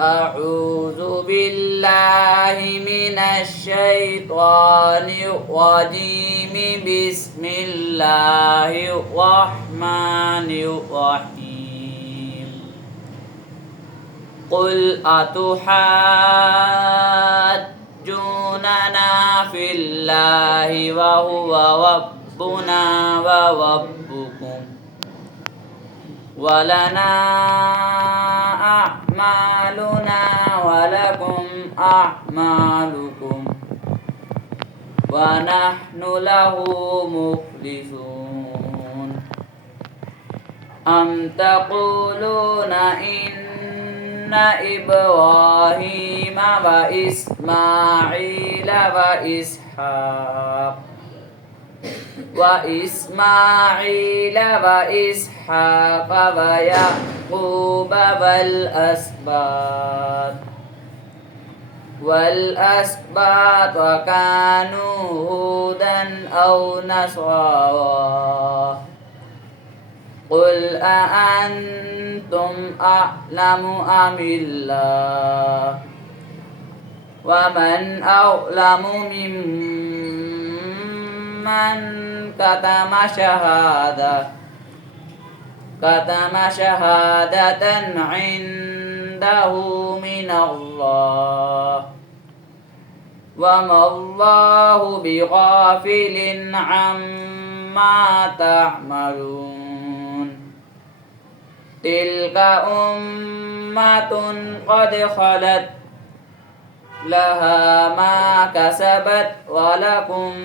أعوذ بالله من الشيطان الرجيم بسم الله الرحمن الرحيم قل أتحاجوننا في الله وهو ربنا وربكم ولنا أعمالنا ولكم أعمالكم ونحن له مخلصون أم تقولون إن إبراهيم وإسماعيل وإسحاق ويعقوب والأسباط كانوا هودا أو نصارى قل أأنتم أعلم أم الله ومن أظلم ممن كتم شهادة عنده من الله وما الله بغافل عما تعملون تلك أمة قد خلت لها ما كسبت ولكم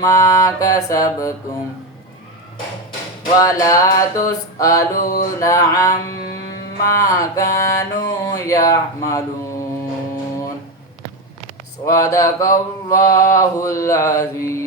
ما كسبتم ولا تسألون عما كانوا يعملون صدق الله العظيم.